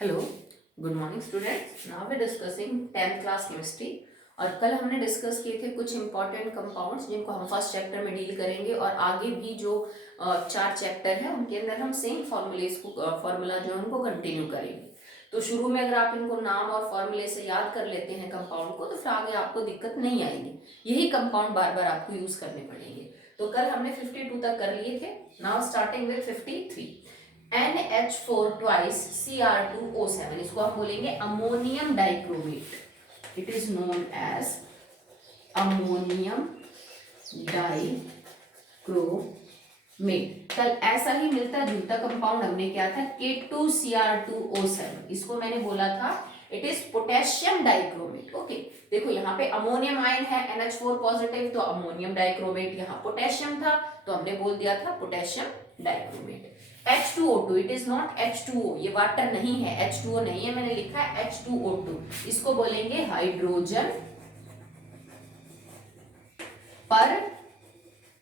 Hello, good morning students. Now we discussing 10th class chemistry. और कल हमने discuss किए थे कुछ इंपॉर्टेंट कंपाउंड्स जिनको हम फर्स्ट चैप्टर में डील करेंगे, और आगे भी जो 4 चैप्टर है उनके अंदर हम सेम फॉर्मूला जो है उनको कंटिन्यू करेंगे। तो शुरू में अगर आप इनको नाम और फॉर्मूले से याद कर लेते हैं कंपाउंड को, तो फिर आगे आपको दिक्कत नहीं आएगी। यही कंपाउंड बार बार आपको यूज करने पड़ेंगे। तो कल हमने 52 तक कर लिए थे। Now starting with 53। NH4 twice Cr2O7, इसको हम बोलेंगे ammonium dichromate. It is known as ammonium dichromate. कल ऐसा ही मिलता जुलता कंपाउंड हमने क्या था, K2Cr2O7, इसको मैंने बोला था it is potassium dichromate. Okay, देखो यहाँ पे अमोनियम आयन है NH4 पॉजिटिव, तो अमोनियम डाइक्रोमेट। यहाँ पोटेशियम था तो हमने बोल दिया था potassium dichromate. H2O2, it is not H2O, ये वाटर नहीं है, H2O नहीं है, मैंने लिखा है H2O2। इसको बोलेंगे हाइड्रोजन पर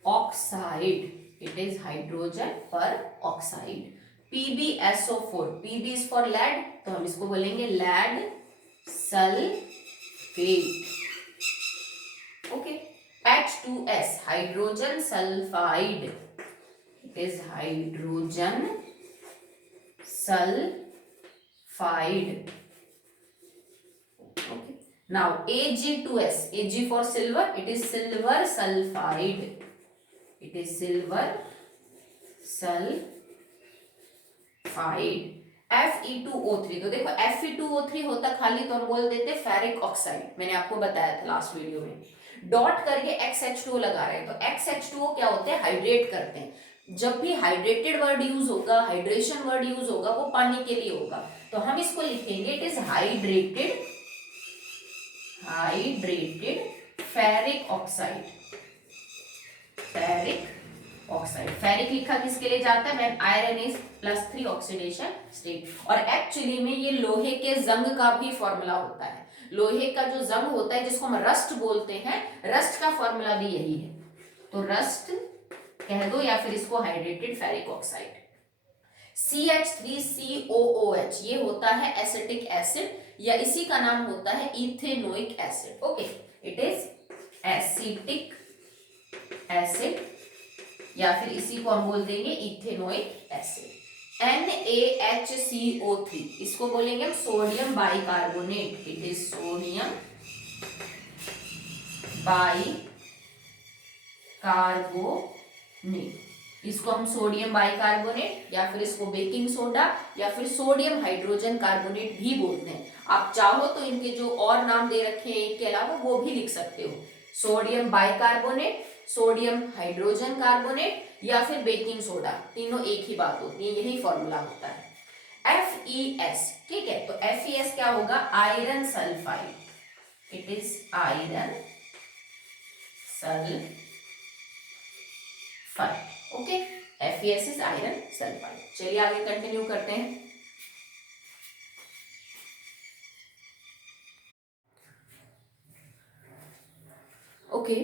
oxide. It is hydrogen peroxide. PbSO4, Pb is for lead, तो हम इसको बोलेंगे lead sulphate. Okay, H2S, hydrogen sulphide. It is hydrogen sulphide. Okay. Now Ag2S, Ag for silver, it is silver sulfide. It is silver sulfide. Fe2O3, तो देखो Fe2O3 होता खाली तो हम बोल देते फेरिक ऑक्साइड। मैंने आपको बताया था लास्ट वीडियो में। डॉट करके XH2O लगा रहे हैं, तो XH2O क्या होते हैं, हाइड्रेट करते हैं। जब भी हाइड्रेटेड वर्ड यूज होगा, हाइड्रेशन वर्ड यूज होगा, वो पानी के लिए होगा। तो हम इसको लिखेंगे it is hydrated ferric oxide. Ferric oxide, ferric लिखा किसके लिए जाता है, ma'am iron is +3 oxidation state. और एक्चुअली में ये लोहे के जंग का भी फॉर्मूला होता है। लोहे का जो जंग होता है जिसको हम रस्ट बोलते हैं, रस्ट का फॉर्मूला भी यही है। तो रस्ट कह दो या फिर इसको हाइड्रेटेड फेरिक ऑक्साइड। CH3COOH, ये होता है एसिटिक एसिड, या इसी का नाम होता है ethanoic acid. Okay, it is acetic acid, या फिर इसी को हम बोल देंगे इथेनोइक एसिड। NaHCO3, इसको बोलेंगे हम sodium bicarbonate. It is sodium bicarbonate. इसको हम सोडियम बाइकार्बोनेट या फिर इसको बेकिंग सोडा या फिर सोडियम हाइड्रोजन कार्बोनेट भी बोलते हैं। आप चाहो तो इनके जो और नाम दे रखे हैं एक के अलावा वो भी लिख सकते हो, sodium bicarbonate, sodium hydrogen carbonate या फिर बेकिंग सोडा, तीनों एक ही बात होती है, यही फॉर्मूला होता है। FeS, ठीक है, तो FeS क्या होगा, iron sulphide. It is iron sulphide. Okay, FeS is iron sulphide. चलिए आगे कंटिन्यू करते हैं। ओके,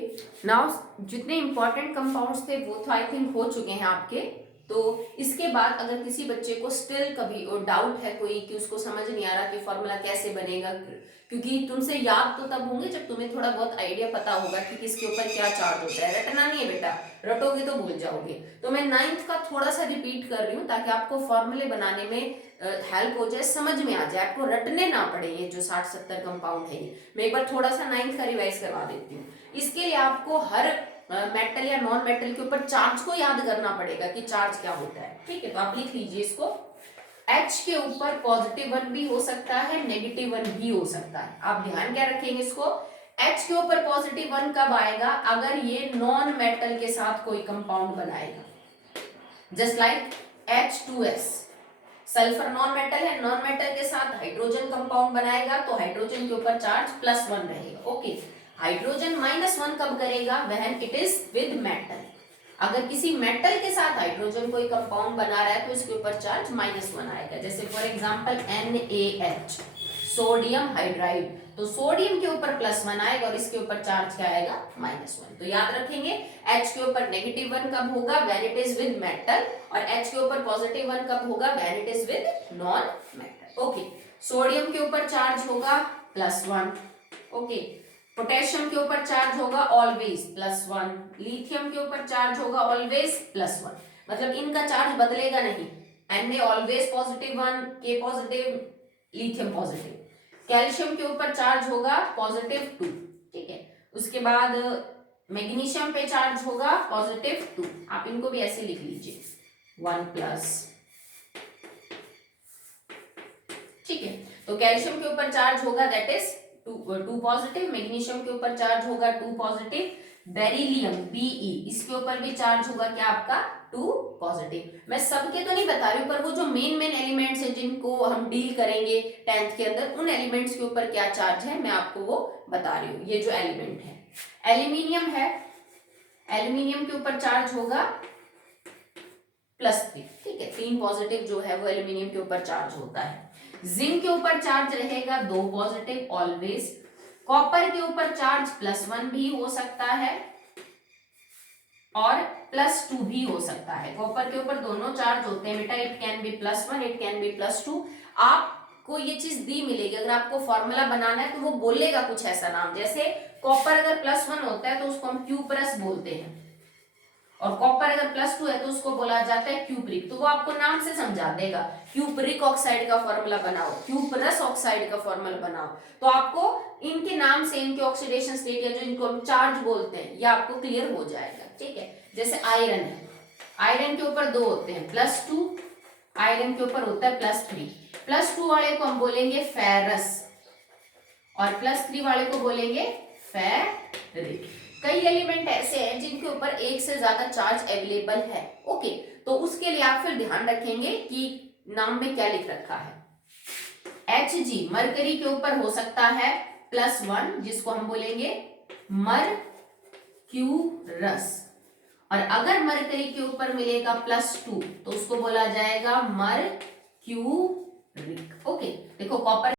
नाउ जितने इंपॉर्टेंट कंपाउंड्स थे वो तो आई थिंक हो चुके हैं आपके। तो इसके बाद अगर किसी बच्चे को स्टिल कभी और डाउट है कोई कि उसको समझ नहीं आ रहा कि फॉर्मूला कैसे बनेगा, क्योंकि तुमसे याद तो तब होंगे जब तुम्हें थोड़ा बहुत आइडिया पता होगा कि किसके ऊपर क्या चार्ज होता है। रटना नहीं है बेटा, रटोगे तो भूल जाओगे। तो मैं 9th का थोड़ा सा रिपीट कर रही हूँ ताकि आपको फॉर्मूले बनाने में हेल्प हो जाए, समझ में आ जाए, आपको रटने ना पड़े। ये जो 60-70 कंपाउंड है, ये मैं एक बार थोड़ा सा 9th का रिवाइज करवा देती हूँ। इसके लिए आपको हर मेटल या नॉन मेटल के ऊपर चार्ज को याद करना पड़ेगा कि चार्ज क्या होता है। ठीक है, तो आप लिख लीजिए इसको। H के ऊपर +1 भी हो सकता है, -1 भी हो सकता है। आप ध्यान क्या रखेंगे इसको, H के ऊपर +1 कब आएगा, अगर ये नॉन मेटल के साथ कोई कंपाउंड बनाएगा। Just like H2S, sulphur non metal है, नॉन मेटल के साथ हाइड्रोजन कंपाउंड बनाएगा तो हाइड्रोजन के ऊपर चार्ज +1 रहेगा। ओके, हाइड्रोजन -1 कब करेगा, when it is with metal. अगर किसी मेटल के साथ हाइड्रोजन कोई कंपाउंड बना रहा है तो इसके ऊपर चार्ज -1 आएगा। जैसे for example NaH, sodium hydride. तो सोडियम के ऊपर +1 आएगा और इसके ऊपर चार्ज क्या आएगा, -1। तो याद रखेंगे H के ऊपर -1 कब होगा, when it is with metal, और H के ऊपर +1 कब होगा, when it is with non metal. Okay, sodium के ऊपर चार्ज होगा +1। ओके, पोटेशियम के ऊपर चार्ज होगा ऑलवेज +1, लिथियम के ऊपर चार्ज होगा ऑलवेज +1, मतलब इनका चार्ज बदलेगा नहीं। Na always +1, K positive, lithium positive. Calcium के ऊपर चार्ज होगा +2, ठीक है। उसके बाद मैग्नीशियम पे चार्ज होगा +2, आप इनको भी ऐसे लिख लीजिए 1+, ठीक है। तो कैल्शियम के ऊपर चार्ज होगा दैट इज 2 पॉजिटिव, मैग्नीशियम के ऊपर चार्ज होगा 2 पॉजिटिव, बेरिलियम Be इसके ऊपर भी चार्ज होगा क्या आपका 2 पॉजिटिव। मैं सबके तो नहीं बता रही हूँ, पर वो जो मेन एलिमेंट्स हैं जिनको हम डील करेंगे 10th के अंदर, उन एलिमेंट्स के ऊपर क्या चार्ज है मैं आपको वो बता रही हूँ। ये जो एलिमेंट है, एल्यूमिनियम है, एल्यूमिनियम के ऊपर चार्ज होगा +3, ठीक है। 3 पॉजिटिव जो है वो एल्यूमिनियम के ऊपर चार्ज होता है। जिंक के ऊपर चार्ज रहेगा 2 पॉजिटिव ऑलवेज। कॉपर के ऊपर चार्ज +1 भी हो सकता है और +2 भी हो सकता है। कॉपर के ऊपर दोनों चार्ज होते हैं बेटा, it can be +1, it can be +2। आपको ये चीज दी मिलेगी, अगर आपको फॉर्मूला बनाना है तो वो बोलेगा कुछ ऐसा नाम, जैसे कॉपर अगर +1 होता है तो उसको हम क्यूप्रस बोलते हैं, और कॉपर अगर +2 है तो उसको बोला जाता है क्यूप्रिक। तो वो आपको नाम से समझा देगा, क्यूप्रिक ऑक्साइड का फॉर्मूला बनाओ, क्यूप्रस ऑक्साइड का फॉर्मूला बनाओ, तो आपको इनके नाम से इनके ऑक्सीडेशन स्टेट या जो इनको हम चार्ज बोलते हैं ये आपको क्लियर हो जाएगा, ठीक है। जैसे आयरन है, आयरन के ऊपर 2 होते हैं, +2, आयरन के ऊपर होता है +3। +2 वाले को हम बोलेंगे फेरस और +3 वाले को बोलेंगे फेरिक। कई एलिमेंट ऐसे हैं जिनके ऊपर एक से ज्यादा चार्ज अवेलेबल है, ओके। तो उसके लिए आप फिर ध्यान रखेंगे कि नाम में क्या लिख रखा है। Hg मरकरी के ऊपर हो सकता है +1, जिसको हम बोलेंगे मरक्यूरस, और अगर मरकरी के ऊपर मिलेगा +2 तो उसको बोला जाएगा मरक्यूरिक, ओके। देखो कॉपर